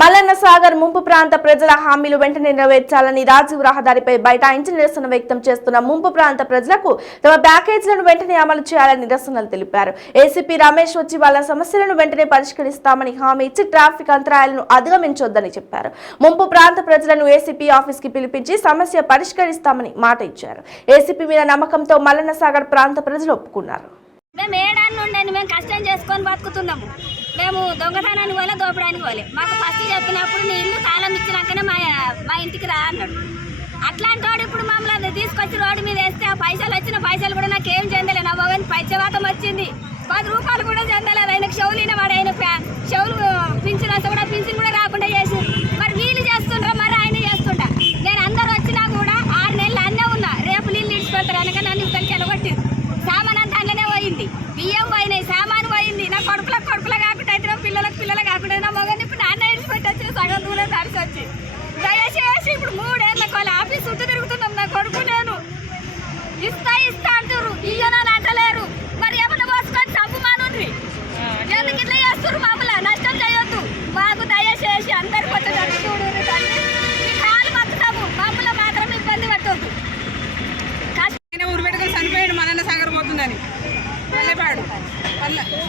మల్లన్న సాగర్ ముంపు ప్రాంత ప్రజల హామీలు వెంటనే నెరవేర్చాలని రాజీవ్ రహదారిపై బైఠాయించి నిరసన వ్యక్తం చేస్తున్న ముంపు ప్రాంత ప్రజలకు తమ ప్యాకేజీలను వెంటనే అమలు చేయాలని నిరసనలు తెలిపారు. ఏసీపీ రమేష్ వచ్చి వాళ్ళ సమస్యలను వెంటనే పరిష్కరిస్తామని హామీ ఇచ్చి ట్రాఫిక్ అంతరాయాలను అధిగమించొద్దని చెప్పారు. ముంపు ప్రాంత ప్రజలను ఏసీపీ ఆఫీస్ కి పిలిపించి సమస్య పరిష్కరిస్తామని మాట ఇచ్చారు. ఏసీపీ మీద నమ్మకంతో మల్లన్న సాగర్ ప్రాంత ప్రజలు ఒప్పుకున్నారు. మేము ఏడాది నుండి మేము కష్టం చేసుకొని బతుకుతున్నాము. మేము దొంగతనానికి పోలే, దోపడానికి పోలే. మాకు ఫస్ట్ చెప్పినప్పుడు నీ ఇల్లు తాళం ఇచ్చినాకనే మా ఇంటికి రా అన్నాడు. అట్లాంటి వాడు ఇప్పుడు మమ్మల్ని తీసుకొచ్చి రోడ్డు మీద వేస్తే ఆ పైసలు వచ్చిన పైసలు కూడా నాకు ఏం చెందలే. నా బాబాయ్ పైచవాతం వచ్చింది, 10 రూపాయలు కూడా చెందలేదు. ఆయనకు షవులు వాడు, ఆయన షవులు పింఛన్ వస్తే కూడా పింఛన్ కూడా రాకుండా చేసి మరి వీళ్ళు చేస్తుండ్రా, మరి ఆయన చేస్తుంటా. నేను అందరు వచ్చినా కూడా 6 నెలలు అన్నే ఉన్నా. రేపు నీళ్ళు ఇడిచిపోతారు అనక నన్ను ఇక్కడికి వెళ్ళగొట్టింది. సామాన్ అంతా అన్ననే పోయింది, బియ్యం పోయినాయి, సామాను పోయింది. నా కొడుకులకు కాకుండా అయితే పిల్లలు కాకుండా నా మగని ఇప్పుడు నాన్న ఇడిచిపెట్టి వచ్చిన సగం దూరం తడిసి వచ్చి దయచేసి ఇప్పుడు 3 ఏళ్ళ వాళ్ళ ఆఫీస్ చుట్టూ తిరుగుతున్నాం. నా కొడుకు నేను ఇస్తా అంటారు, ఇయ్యనని అంటలేరు. మరి ఏమన్నా పోసుకొని చంపుమానుండ్రి. ఎందుకు ఇట్లా చేస్తారు? మమ్మల్ని నష్టం చేయొద్దు. మాకు దయచేసి అందరికి వచ్చేటట్టు చూడు తండ్రి. ఈ కాలు మత్తుతాము, మమ్మల్ని మాత్రం ఇబ్బంది పెట్టొద్దు. ఉరిపెట్టుకొని చనిపోయాడు, మల్లన్న సాగర్ పోతుందని పల్లెపాడు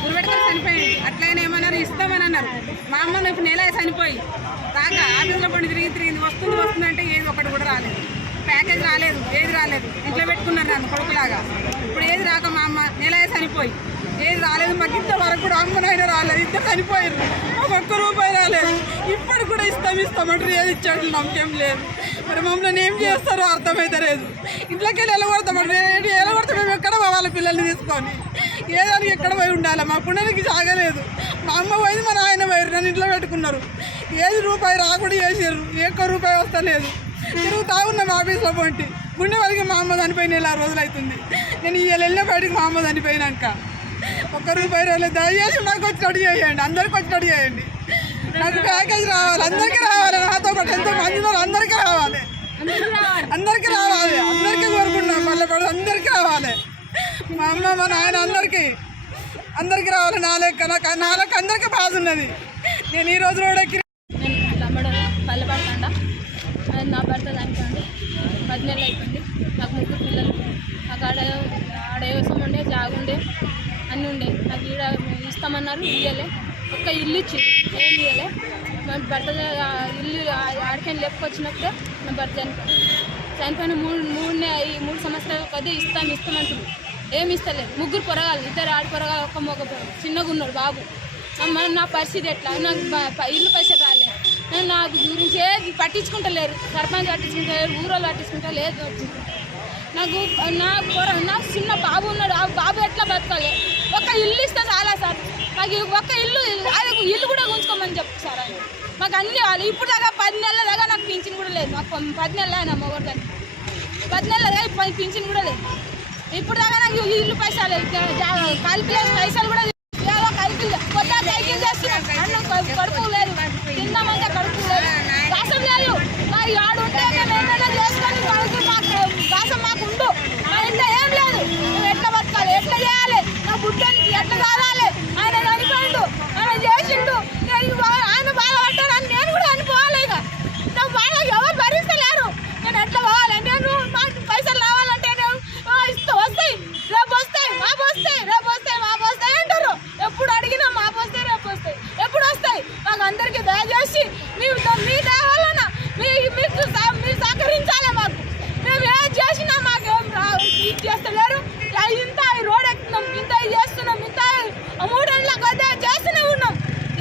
ఉరిపెట్టుకొని చనిపోయాడు. అట్లయినా ఏమన్నారు, ఇస్తామని అన్నారు. మా అమ్మను ఇప్పుడు నెల చనిపోయి రాక ఆఫీసులో పడి తిరిగింది. వస్తుంది అంటే ఏది ఒకటి కూడా రాలేదు. ప్యాకేజ్ రాలేదు, ఏది రాలేదు. ఇంట్లో పెట్టుకున్నాను నన్ను కొడుకులాగా. ఇప్పుడు ఏది రాక మా అమ్మ నెల చనిపోయి ఏది రాలేదు. మాకు ఇంతవరకు కూడా అమ్మనైనా రాలేదు. ఇద్దరు చనిపోయారు, మాకు ₹1 రాలేదు. ఇప్పుడు కూడా ఇస్తామంటారు, ఏది ఇచ్చాడు నమ్మకం లేదు. మరి మమ్మల్ని ఏం చేస్తారో అర్థమైతే లేదు. ఇంట్లోకి వెళ్ళి వెళ్ళగొడతాం. మేము ఎక్కడ పోవాలి పిల్లల్ని తీసుకొని? ఏదానికి ఎక్కడ పోయి ఉండాలి? మా పుణ్యానికి సాగలేదు. మా అమ్మ పోయింది, మా నాయన పోయారు, నన్ను ఇంట్లో పెట్టుకున్నారు. ఏది రూపాయి రాకుండా చేసారు, ₹1 వస్తలేదు. తిరుగుతా ఉన్నాం ఆఫీస్లో పోంటి. గుండె వరకు మా అమ్మ చనిపోయిన 4 రోజులు అవుతుంది. నేను ఇవాళ వెళ్ళిన బయటికి మా అమ్మ చనిపోయినాక ₹1 రాలేదు. దయచేసి నాకు వచ్చినట్టు చేయండి, అందరికి వచ్చినట్టు చేయండి. నాకు ప్యాకేజ్ రావాలి, అందరికీ రావాలి. నాతో పాటు ఎంతో మంది అందరికీ రావాలి, అందరికీ కోరుకుంటున్నాం. పల్లెపాడు అందరికీ రావాలి. మా అమ్మ మా నాయన అందరికీ రావాలి. నా లెక్క అందరికీ బాధ ఉన్నది. నేను ఈ రోజు రోడ్డెక్కి పల్లెపాడు నా భర్త చనిపోయింది, 10 నెలలు అయిపోయింది. నాకు 3 పిల్లలు. నాకు ఆడ వ్యవసాయం ఉండే, జాగుండే, అన్నీ ఉండే. నాకు ఈడ ఇస్తామన్నారు, ఇయ్యలే. ఒక్క ఇల్లు ఇచ్చి ఏం ఇయ్యలే. మా భర్త ఇల్లు ఆడికని లేపుకొచ్చినప్పుడే మా భర్త చనిపోయిన 3 సంవత్సరాలు కొద్ది ఇస్తామంటారు. ఏమి ఇస్తలేదు. 3 పొరగాలు, 2 ఆడి పొరగాలు, 1 మగ చిన్నగా ఉన్నాడు బాబు. నా పరిస్థితి ఎట్లా? నాకు ఇల్లు పైసలు రాలేదు. నా గురించి ఏది పట్టించుకుంటలేరు. సర్పంచ్ పట్టించుకుంటలేరు, ఊరోళ్ళు పట్టించుకుంటలేదు. నాకు చిన్న బాబు ఉన్నాడు. ఆ బాబు ఎట్లా బతకాలి? ఒక ఇల్లు ఇస్తే చాలా సార్. నాకు ఒక ఇల్లు కూడా ఉంచుకోమని చెప్పు సార్. ఆయన మాకు అన్ని కావాలి. ఇప్పుడు దాకా 10 నెలల దాకా నాకు పింఛన్ కూడా లేదు. నాకు 10 నెలలు అయినా మొగోదాన్ని 10 నెలల దాకా పింఛన్ కూడా లేదు. ఇప్పుడు దాకా నాకు ఇల్లు పైసలు కలిపి పైసలు కూడా కలిపి కొత్త కైకిల్ చేస్తున్నాను. అన్నం కడుపు లేదు, తిన్నామంటే కడుపు లేదు, గాసం లేదు. మరి ఆడు ఉంటే మేము ఏమైనా చేసుకొని గాసం మాకు ఉండు. మా ఇంట్లో ఏం లేదు. మేము ఎట్లా బతకాలి, ఎట్లా చేయాలి? నా బుడ్డానికి ఎట్లా కావాలి? ఆయన చనిపోయిండు, ఆయన చేసిండు. ఆయన బాగా పట్టాడని నేను కూడా అనిపోవాలి. ఇక నాకు బాగా ఎవరు భరిస్తలేరు. నేను ఎట్లా పోవాలి? నేను మాకు పైసలు రావాలంటే నేను వస్తాయి, రేపు వస్తాయి, మాపు వస్తాయి, రేపు వస్తాయి, మాపు వస్తాయి అంటారు. ఎప్పుడు అడిగినా మాపు వస్తాయి, రేపు వస్తాయి, ఎప్పుడు వస్తాయి? మాకు అందరికీ దయచేసి మీ దేవాలన మీరు సహకరించాలి. మాకు మేము ఏం చేసినా మాకేం ఇది చేస్తలేరు. ఇంత రోడ్ ఎక్కుతున్నాం, ఇంత చేస్తున్నాం, ఇంత 3 ఏళ్ళ కొద్దిగా చేస్తూనే ఉన్నాం.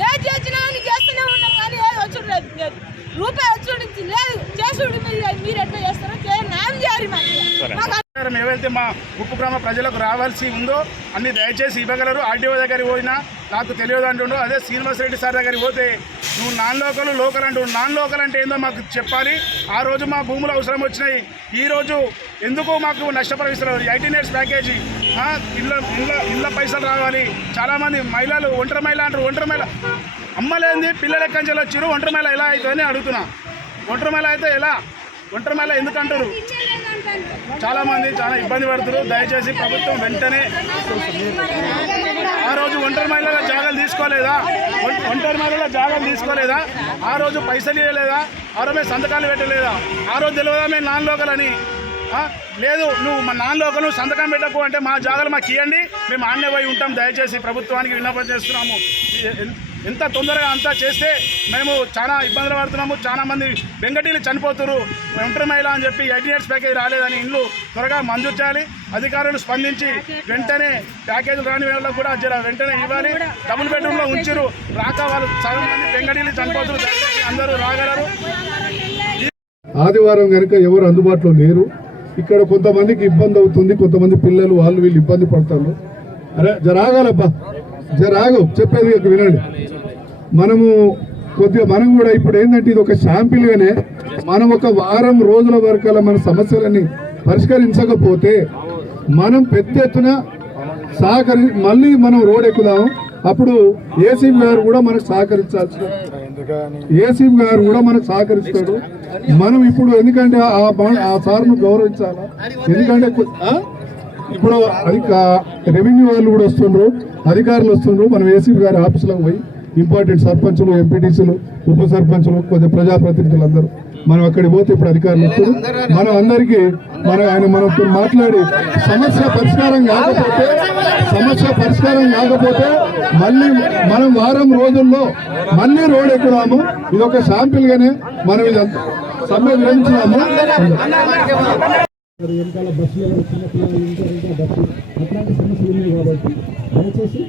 ఏది చేసినా చేస్తూనే ఉన్నాం. కానీ ఏది వచ్చుడు లేదు, రూపాయి వచ్చుడు లేదు. చేసుడు మీరు ఎట్లా చేస్తారో న్యాయం చేయాలి. మాకు ఏవైతే మా ఉప్పు గ్రామ ప్రజలకు రావాల్సి ఉందో అన్ని దయచేసి ఇవ్వగలరు. ఆర్డీఓ దగ్గరికి పోయినా నాకు తెలియదు అంటుండో. అదే శ్రీనివాసరెడ్డి సార్ దగ్గరికి పోతే నువ్వు నాన్ లోకల్ అంటూ, నాన్ లోకల్ అంటే ఏందో మాకు చెప్పాలి. ఆ రోజు మా భూములు అవసరం వచ్చినాయి. ఈరోజు ఎందుకు మాకు నష్టపరిస్తున్నారు? 18 ఇయర్స్ ప్యాకేజీ, ఇళ్ళ పైసలు రావాలి. చాలామంది మహిళలు ఒంటరి మహిళ అంటారు. ఒంటరి మహిళ అమ్మలేంది, పిల్లలు ఎక్కడి నుంచి వచ్చారు? ఒంటరి మహిళ ఎలా అవుతుందని అడుగుతున్నా. ఒంటరి మహిళ అయితే ఎలా? ఒంటరి మహిళ ఎందుకు అంటారు? చాలామంది చాలా ఇబ్బంది పడుతున్నారు. దయచేసి ప్రభుత్వం వెంటనే ఆ రోజు ఒంటరి మహిళల జాగాలు తీసుకోలేదా? ఒంటరి మహిళల జాగాలు తీసుకోలేదా? ఆ రోజు పైసలు ఇవ్వలేదా? ఆ రోజు మేము సంతకాలు పెట్టలేదా? ఆ రోజు తెలియదా మేము నాన్ లోకల్ అని? లేదు, నువ్వు మా నాన్ లోకల్ నువ్వు సంతకం పెట్టకు అంటే మా జాగాలు మాకు ఇవ్వండి, మేము ఆన్నే పోయి ఉంటాం. దయచేసి ప్రభుత్వానికి విన్నపం చేస్తున్నాము. ఎంత తొందరగా అంతా చేస్తే మేము చాలా ఇబ్బందులు పడుతున్నాము. చాలా మంది బెంగటీలు చనిపోతున్నారు. ఒంటరి మహిళ అని చెప్పి 80 ఇయర్స్ ప్యాకేజ్ రాలేదని ఇండ్లు త్వరగా మంజూరు చేయాలి. అధికారులు స్పందించి వెంటనే ప్యాకేజీలు రాని వాళ్ళకు కూడా వెంటనే ఇవ్వాలి. డబుల్ బెడ్రూమ్లో ఉంచారు, రాక వాళ్ళు చాలా మంది బెంగటీలు చనిపోతున్నారు. దయచేసి అందరూ రాగలరు. ఆదివారం కనుక ఎవరు అందుబాటులో లేరు. ఇక్కడ కొంతమందికి ఇబ్బంది అవుతుంది, కొంతమంది పిల్లలు వాళ్ళు వీళ్ళు ఇబ్బంది పడతారు. అరే జరాగాలబ్బా, జరాగు, చెప్పేది వినండి. మనము కొద్దిగా మనం కూడా ఇప్పుడు ఏంటంటే ఇది ఒక శాంపిల్గానే మనం ఒక వారం రోజుల వరకు మన సమస్యలని పరిష్కరించకపోతే మనం పెద్ద ఎత్తున మళ్ళీ మనం రోడ్ ఎక్కుదాము. అప్పుడు ఏసీపీ గారు కూడా మనకు సహకరించాల్సి, ఏసీపీ గారు కూడా మనకు సహకరిస్తాడు. మనం ఇప్పుడు ఎందుకంటే ఆ సార్ను గౌరవించాలా. ఎందుకంటే ఇప్పుడు రెవెన్యూ వాళ్ళు కూడా వస్తుండ్రు, అధికారులు వస్తుండ్రు. మనం ఏసీపీ గారి ఆఫీసులకు పోయి ఇంపార్టెంట్ సర్పంచులు, ఎంపీటీసీలు, ఉప సర్పంచులు, కొద్దిగా ప్రజాప్రతినిధులు అందరూ మనం అక్కడికి పోతే ఇప్పుడు అధికారులు వస్తారు. మనం అందరికీ మనతో మాట్లాడి సమస్య పరిష్కారం కాకపోతే మళ్ళీ మనం వారం రోజుల్లో మళ్ళీ రోడ్ ఎక్కుదాము. ఇది ఒక శాంపిల్ గానే మనం ఇదంతా సమ్మె విరమించినాము. వెనకాల బస్సులలో చిన్నపిల్లలు బస్సు అట్లాంటి సమస్యలు ఉన్నాయి కాబట్టి దయచేసి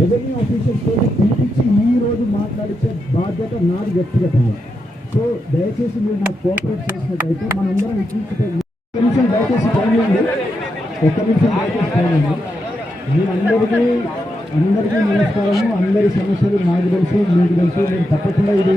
రెవెన్యూ ఆఫీసర్స్ తోటి పిలిపించి ఈ రోజు మాట్లాడించే బాధ్యత నాది వ్యక్తిగతంగా. సో దయచేసి మీరు నాకు కోఆపరేట్ చేసినట్టయితే మనందరం ఒక్క నిమిషం దయచేసి టైం ఉంది. మీ అందరికీ నమస్కారము. అందరి సమస్యలు నాకు తెలుసు, మీకు తెలుసు. నేను తప్పకుండా ఇది